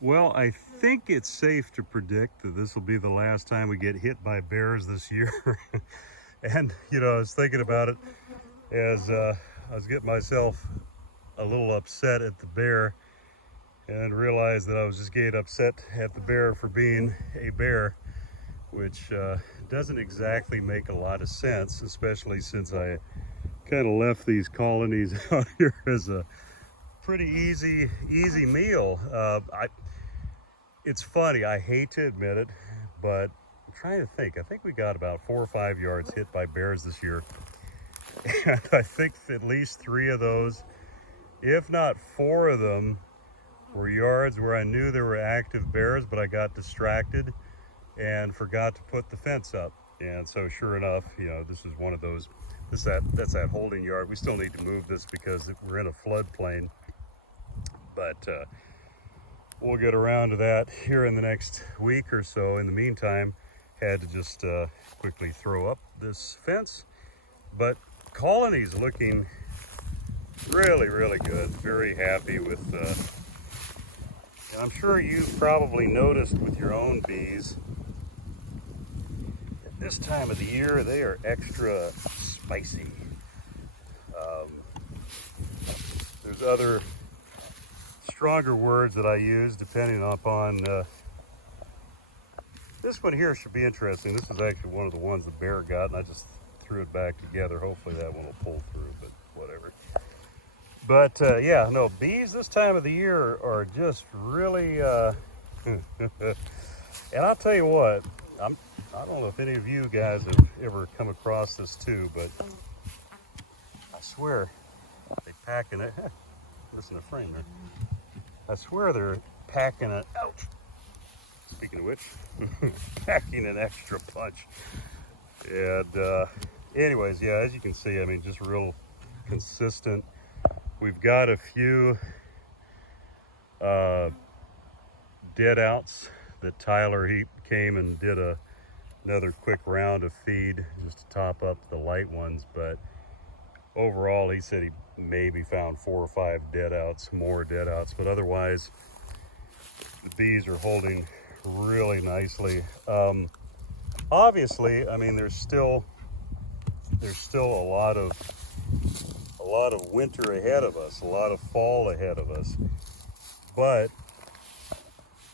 Well, I think it's safe to predict that this will be the last time we get hit by bears this year. And, I was thinking about it as I was getting myself a little upset at the bear and realized that I was just getting upset at the bear for being a bear, which doesn't exactly make a lot of sense, especially since I kind of left these colonies out here as a pretty easy meal. It's funny, I hate to admit it, but I'm trying to think. I think we got about 4 or 5 yards hit by bears this year. And I think at least 3 of those, if not 4 of them, were yards where I knew there were active bears, but I got distracted and forgot to put the fence up. And so sure enough, this is one of those, that's that holding yard. We still need to move this because we're in a floodplain, but we'll get around to that here in the next week or so. In the meantime, had to just quickly throw up this fence. But colony's looking really good. Very happy with, and I'm sure you've probably noticed with your own bees, at this time of the year, they are extra spicy. There's other stronger words that I use depending upon this one here should be interesting. This is actually one of the ones the bear got, and I just threw it back together. Hopefully that one will pull through, but whatever. But yeah, no, bees this time of the year are just really and I'll tell you what, I don't know if any of you guys have ever come across this too, but I swear they packing it. Listen to frame there. I swear they're packing it. Ouch. Speaking of which, packing an extra punch. And anyways, yeah, as you can see, I mean, just real consistent. We've got a few dead outs that Tyler, he came and did another quick round of feed just to top up the light ones. But overall, he said he maybe found 4 or 5 more dead outs, but otherwise the bees are holding really nicely. Obviously, I mean, there's still a lot of winter ahead of us, a lot of fall ahead of us. But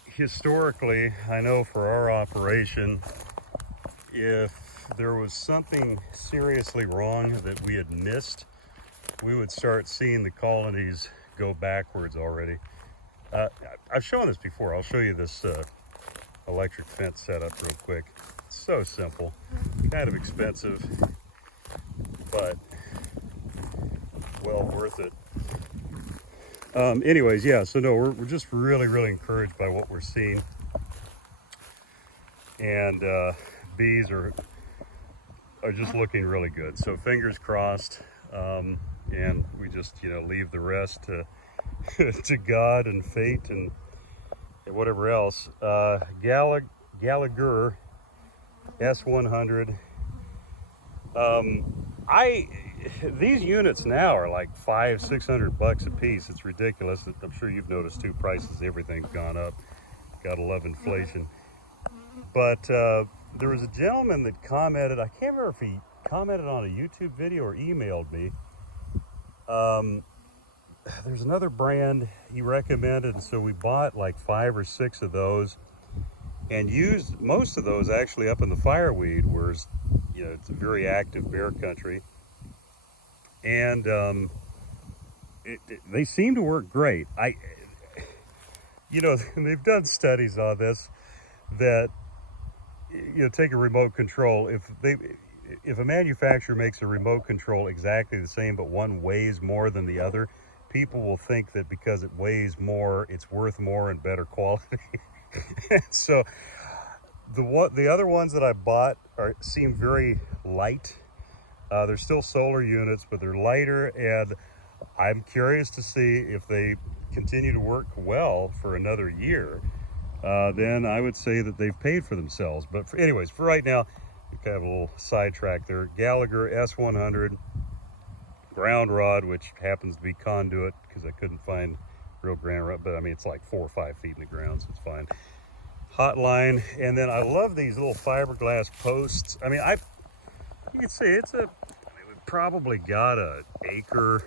historically, I know for our operation, if there was something seriously wrong that we had missed, we would start seeing the colonies go backwards already. I've shown this before. I'll show you this electric fence setup real quick. It's so simple, kind of expensive, but well worth it. Anyways, yeah, so no, we're just really encouraged by what we're seeing. And bees are just looking really good. So fingers crossed. And we just, leave the rest to to God and fate and whatever else. Gallagher S100. These units now are like $500-600 a piece. It's ridiculous. I'm sure you've noticed too. Prices, everything's gone up. Gotta love inflation. But there was a gentleman that commented. I can't remember if he commented on a YouTube video or emailed me. There's another brand he recommended, so we bought like 5 or 6 of those and used most of those actually up in the fireweed, where it's a very active bear country. And they seem to work great. They've done studies on this that take a remote control. If a manufacturer makes a remote control exactly the same, but one weighs more than the other, people will think that because it weighs more, it's worth more and better quality. So the other ones that I bought seem very light. They're still solar units, but they're lighter, and I'm curious to see if they continue to work well for another year. Then I would say that they've paid for themselves. But anyways, for right now, we kind of a little sidetrack there. Gallagher S100 ground rod, which happens to be conduit because I couldn't find real ground, but I mean, it's like 4 or 5 feet in the ground, so it's fine. Hot line, and then I love these little fiberglass posts. I mean, you can see we've probably got an acre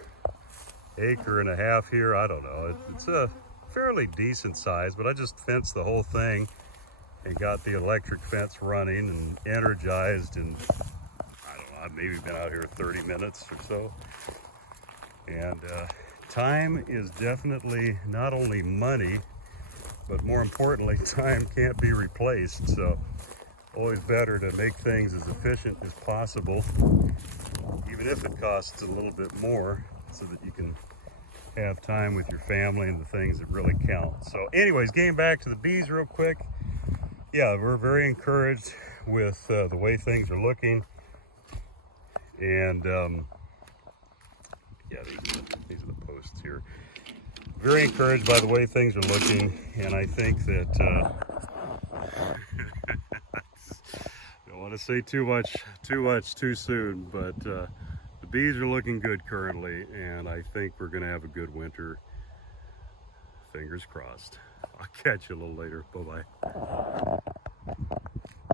and a half here. I don't know. It's a fairly decent size, but I just fenced the whole thing and got the electric fence running and energized, and I don't know, I've maybe been out here 30 minutes or so. And time is definitely not only money, but more importantly, time can't be replaced. So always better to make things as efficient as possible, even if it costs a little bit more, so that you can have time with your family and the things that really count. So anyways, getting back to the bees real quick. Yeah, we're very encouraged with the way things are looking. And yeah, these are the posts here. Very encouraged by the way things are looking, and I think that don't want to say too much too soon, but the bees are looking good currently, and I think we're going to have a good winter. Fingers crossed. I'll catch you a little later. Bye-bye.